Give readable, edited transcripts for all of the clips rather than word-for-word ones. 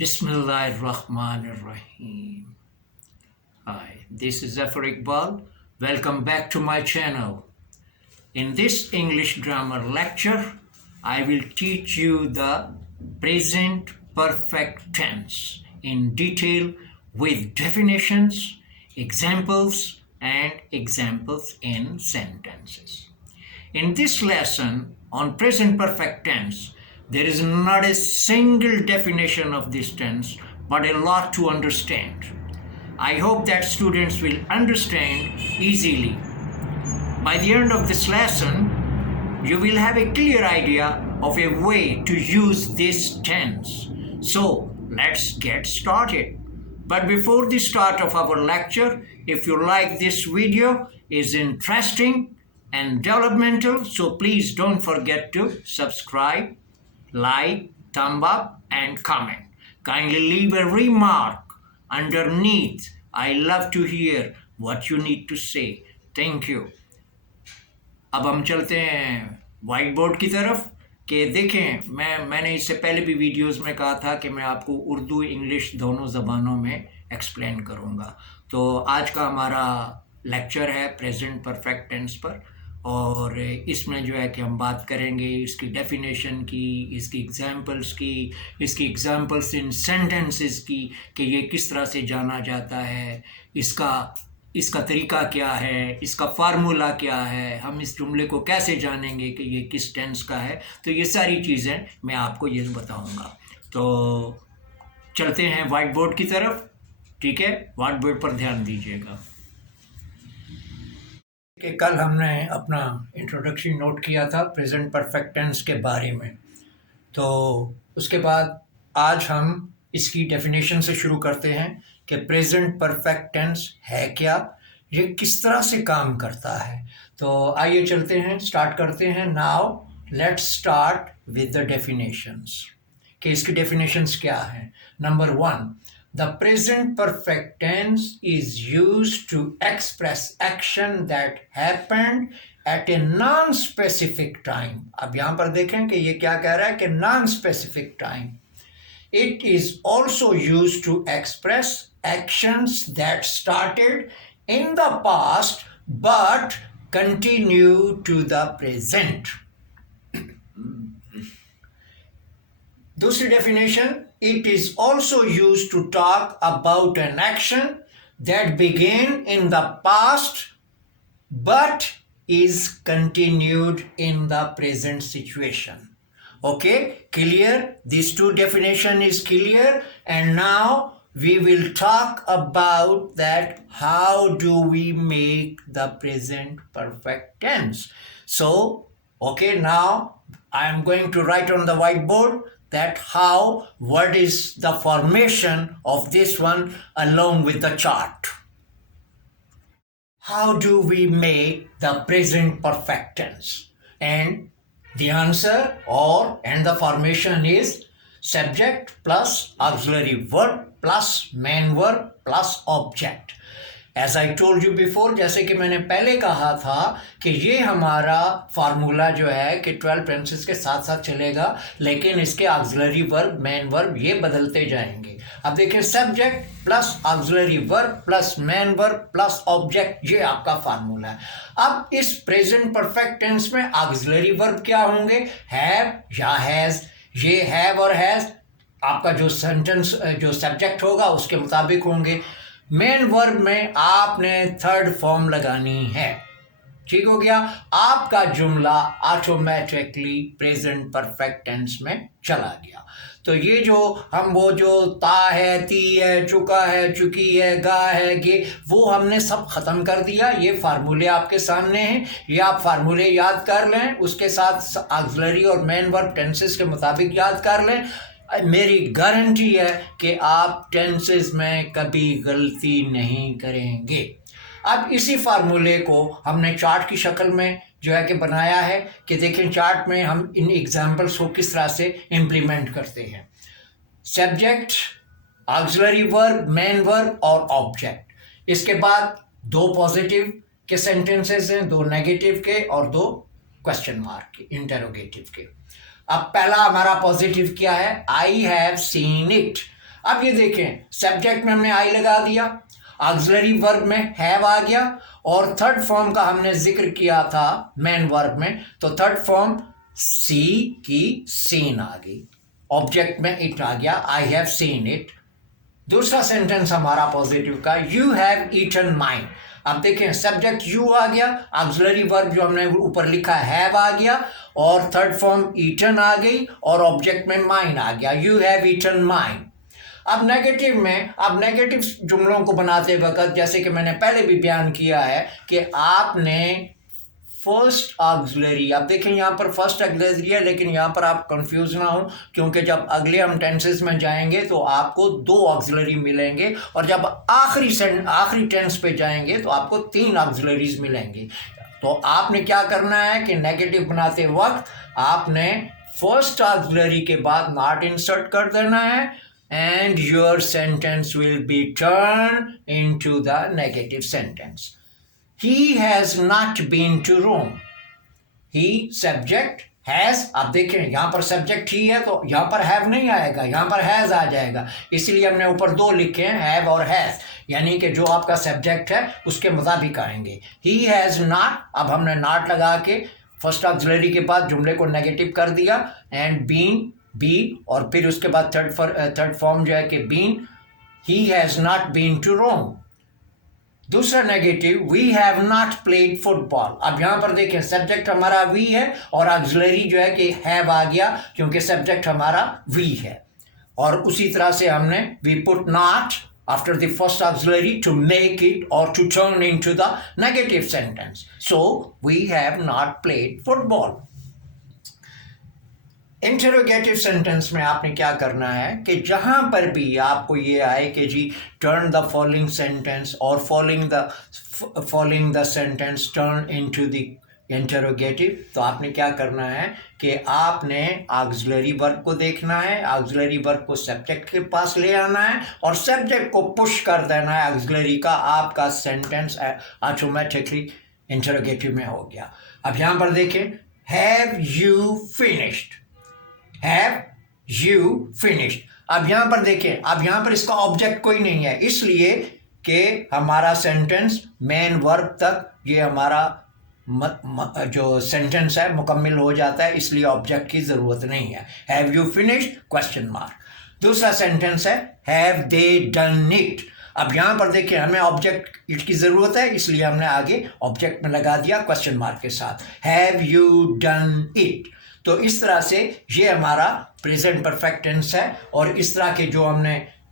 Bismillahirrahmanirrahim. Hi, this is Zafar Iqbal. Welcome back to my channel. In this English grammar lecture, I will teach you the present perfect tense in detail with definitions, examples, and examples in sentences. In this lesson on present perfect tense, there is not a single definition of this tense, but a lot to understand. I hope that students will understand easily. By the end of this lesson, you will have a clear idea of a way to use this tense. So let's get started. But before the start of our lecture, if you like this video is interesting and developmental, so please don't forget to subscribe, like, thumb up, and comment. Kindly leave a remark underneath. I love to hear what you need to say. Thank you. अब हम चलते हैं white board की तरफ कि देखें मैंने इससे पहले भी वीडियोस में कहा था कि मैं आपको उर्दू इंग्लिश दोनों ज़बानों में एक्सप्लेन करूँगा। तो आज का हमारा लेक्चर है प्रेजेंट परफेक्ट टेंस पर, और इसमें जो है कि हम बात करेंगे इसकी डेफिनेशन की, इसकी एग्जांपल्स इन सेंटेंसेस की कि ये किस तरह से जाना जाता है, इसका तरीका क्या है, इसका फार्मूला क्या है, हम इस जुमले को कैसे जानेंगे कि ये किस टेंस का है। तो ये सारी चीज़ें मैं आपको ये बताऊंगा। तो चलते हैं वाइट बोर्ड की तरफ, ठीक है। वाइट बोर्ड पर ध्यान दीजिएगा कि कल हमने अपना इंट्रोडक्शन नोट किया था प्रेजेंट परफेक्ट टेंस के बारे में। तो उसके बाद आज हम इसकी डेफिनेशन से शुरू करते हैं कि प्रेजेंट परफेक्ट टेंस है क्या, ये किस तरह से काम करता है। तो आइए चलते हैं, स्टार्ट करते हैं। Now let's start with the definitions कि इसकी डेफिनेशंस क्या हैं। Number 1, the present perfect tense is used to express action that happened at a non-specific time. अब यहाँ पर देखें कि ये क्या कह रहा है कि non-specific time. It is also used to express actions that started in the past but continue to the present. दूसरी definition, it is also used to talk about an action that began in the past but is continued in the present situation. Okay, clear? These two definition is clear, and now we will talk about that how do we make the present perfect tense. So, okay, now I am going to write on the whiteboard that what is the formation of this one along with the chart. How do we make the present perfect tense? And the answer and the formation is subject plus auxiliary verb plus main verb plus object. As I told you before, जैसे कि मैंने पहले कहा था कि ये हमारा formula जो है कि 12 टेंसेस के साथ साथ चलेगा, लेकिन इसके ऑक्सिलरी वर्ब मेन वर्ब ये बदलते जाएंगे। अब देखिए, subject plus auxiliary verb plus main verb plus object, ये आपका फार्मूला है। अब इस प्रेजेंट परफेक्ट टेंस में ऑक्सिलरी वर्ब क्या होंगे? हैव या हैज। ये हैव और हैज आपका जो सेंटेंस जो सब्जेक्ट होगा उसके मुताबिक होंगे। मेन वर्ब में आपने थर्ड फॉर्म लगानी है। ठीक हो गया, आपका जुमला ऑटोमेटिकली प्रेजेंट परफेक्ट टेंस में चला गया। तो ये वो जो ता है, ती है, चुका है, चुकी है, गा है, गे, वो हमने सब ख़त्म कर दिया। ये फार्मूले आपके सामने हैं, ये आप फार्मूले याद कर लें, उसके साथ ऑक्सिलरी और मेन वर्ब टेंसेस के मुताबिक याद कर लें। मेरी गारंटी है कि आप टेंसेस में कभी गलती नहीं करेंगे। अब इसी फार्मूले को हमने चार्ट की शक्ल में जो है कि बनाया है कि देखें चार्ट में हम इन एग्जाम्पल्स को किस तरह से इम्प्लीमेंट करते हैं। Subject, auxiliary verb, main verb और ऑब्जेक्ट। इसके बाद 2 पॉजिटिव के सेंटेंसेस हैं, 2 नेगेटिव के और 2 क्वेश्चन मार्क के, इंटरोगेटिव के। अब पहला हमारा पॉजिटिव क्या है? I have seen it. अब ये देखें, सब्जेक्ट में हमने आई लगा दिया, ऑक्सिलरी वर्ब में हैव आ गया, और थर्ड फॉर्म का हमने जिक्र किया था मेन वर्ब में, तो थर्ड फॉर्म सी की सीन आ गई, ऑब्जेक्ट में इट आ गया, आई हैव सीन इट। दूसरा सेंटेंस हमारा पॉजिटिव का, यू हैव ईटन माइन। अब देखें, सब्जेक्ट यू आ गया, ऑक्सिलरी वर्ब जो हमने ऊपर लिखा हैव आ गया, और थर्ड फॉर्म ईटन आ गई, और ऑब्जेक्ट में माइन आ गया, यू हैव ईटन माइन। अब नेगेटिव में, अब नेगेटिव जुमलों को बनाते वक्त जैसे कि मैंने पहले भी बयान किया है कि आपने फर्स्ट ऑक्सिलरी, आप देखें यहाँ पर फर्स्ट ऑक्सिलरी है, लेकिन यहाँ पर आप कंफ्यूज ना हो, क्योंकि जब अगले हम टेंसेस में जाएंगे तो आपको 2 ऑक्सिलरी मिलेंगे, और जब आखिरी टेंस पे जाएंगे तो आपको 3 ऑक्सिलरीज मिलेंगी। तो आपने क्या करना है कि नेगेटिव बनाते वक्त आपने फर्स्ट ऑक्सिलरी के बाद नॉट इंसर्ट कर देना है, and your sentence will be turned into the negative sentence. He has not been to Rome. He subject has, अब देखें यहाँ पर सब्जेक्ट ही है तो यहाँ पर हैव नहीं आएगा, यहाँ पर हैज आ जाएगा, इसलिए हमने ऊपर 2 लिखे हैं, हैव और हैज, यानी कि जो आपका सब्जेक्ट है उसके मुताबिक आएंगे। He has not, अब हमने नॉट लगा के फर्स्ट ऑक्सिलरी के बाद जुमले को नेगेटिव कर दिया, एंड बीन बी, और फिर उसके बाद थर्ड फॉर्म जो है कि been, he has not been to Rome. दूसरा negative, we have not played football. अब यहाँ पर देखें, सब्जेक्ट हमारा वी है और ऑक्सिलरी जो है कि हैव आ गया, क्योंकि सब्जेक्ट हमारा वी है, और उसी तरह से हमने we put not after the first auxiliary to make it or to turn into the negative sentence. So we have not played football. Interrogative sentence में आपने क्या करना है कि जहां पर भी आपको ये आए कि जी टर्न द फॉलोइंग सेंटेंस और following the sentence turn into the interrogative, तो आपने क्या करना है कि आपने ऑक्सिलरी वर्ब को देखना है, ऑक्सिलरी वर्ब को सब्जेक्ट के पास ले आना है, और सब्जेक्ट को पुश कर देना है ऑक्सिलरी का, आपका सेंटेंस ऑटोमेटिकली इंटरोगेटिव में हो गया। अब यहाँ पर देखें, have you finished, have you finished. अब यहाँ पर देखें, अब यहाँ पर इसका ऑब्जेक्ट कोई नहीं है, इसलिए कि हमारा सेंटेंस मेन वर्ब तक ये हमारा जो सेंटेंस है मुकम्मल हो जाता है, इसलिए ऑब्जेक्ट की ज़रूरत नहीं है। Have you finished question mark. दूसरा सेंटेंस है हैव दे डन इट। अब यहाँ पर देखिए, हमें ऑब्जेक्ट इट की ज़रूरत है, इसलिए हमने आगे ऑब्जेक्ट में लगा दिया क्वेश्चन मार्क के साथ, हैव यू डन इट। तो इस तरह से ये हमारा प्रेजेंट परफेक्ट टेंस है, और इस तरह के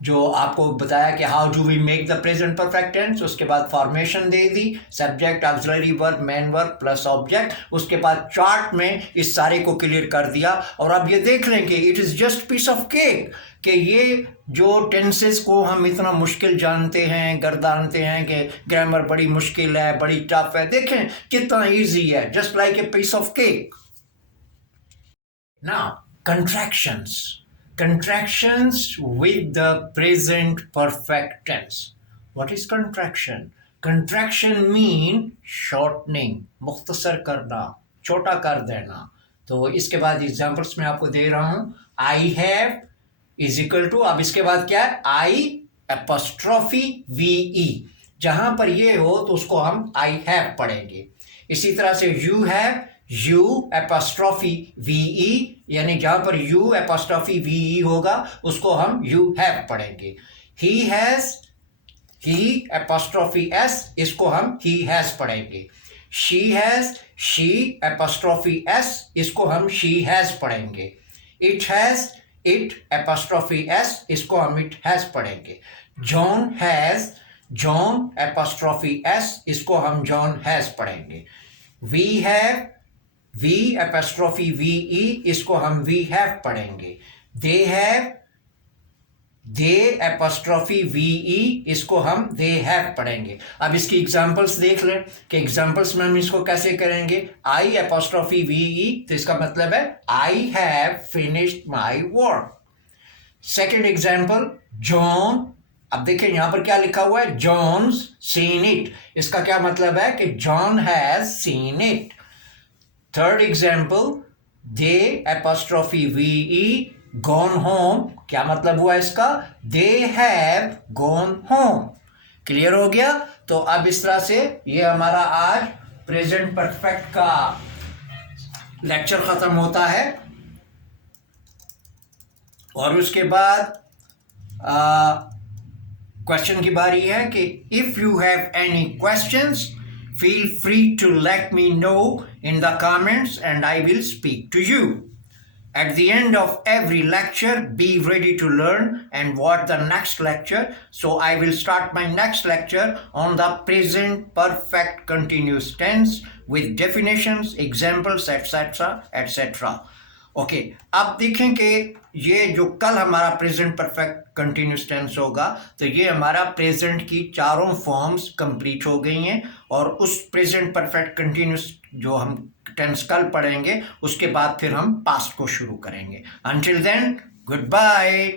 जो आपको बताया कि how do we make the present perfect tense, उसके बाद फॉर्मेशन दे दी, subject auxiliary verb main verb plus object, उसके बाद चार्ट में इस सारे को क्लियर कर दिया। और अब ये देख लें कि it is just piece of cake, कि ये जो टेंसेस को हम इतना मुश्किल जानते हैं, गर्दानते हैं कि ग्रामर बड़ी मुश्किल है, बड़ी टफ है, देखें कितना ईजी है, just like a piece of cake. Now, contractions with the present perfect tense. What is contraction? Contraction mean shortening, मुख्तसर करना, छोटा कर देना। तो इसके बाद एग्जाम्पल्स में आपको दे रहा हूँ, I have is equal to, अब इसके बाद क्या है, I apostrophe VE, जहाँ पर ये हो तो उसको हम I have पढ़ेंगे। इसी तरह से you have, U apostrophe VE, यानी जहां पर U apostrophe VE होगा उसको हम you have पढ़ेंगे। He has, he apostrophe S, इसको हम he has पढ़ेंगे। She has, she apostrophe S, इसको हम she has पढ़ेंगे। It has, it apostrophe S, इसको हम it has पढ़ेंगे। John has, John apostrophe S, इसको हम John has पढ़ेंगे। We have, V apostrophe VE, इसको हम we have पढ़ेंगे। They have, they apostrophe VE, इसको हम they have पढ़ेंगे। अब इसकी एग्जाम्पल्स देख लें कि एग्जाम्पल्स में हम इसको कैसे करेंगे। I apostrophe VE, तो इसका मतलब है I have finished my work। Second example, John, अब देखिए यहाँ पर क्या लिखा हुआ है, John's seen it, इसका क्या मतलब है कि John has seen it। Third example, they apostrophe VE, gone home, क्या मतलब हुआ इसका? They have gone home. Clear हो गया? तो अब इस तरह से ये हमारा आज प्रेजेंट परफेक्ट का लेक्चर खत्म होता है। और उसके बाद क्वेश्चन की बारी है कि if you have any questions feel free to let me know in the comments and I will speak to you. At the end of every lecture, be ready to learn and watch the next lecture. So I will start my next lecture on the present perfect continuous tense with definitions, examples, etc. etc. Okay अब देखें कि ये जो कल हमारा present perfect continuous tense होगा, तो ये हमारा प्रेजेंट की चारों फॉर्म्स कंप्लीट हो गई हैं। और उस प्रेजेंट परफेक्ट कंटिन्यूस जो हम टेंस कल पढ़ेंगे, उसके बाद फिर हम पास्ट को शुरू करेंगे। Until then, good bye.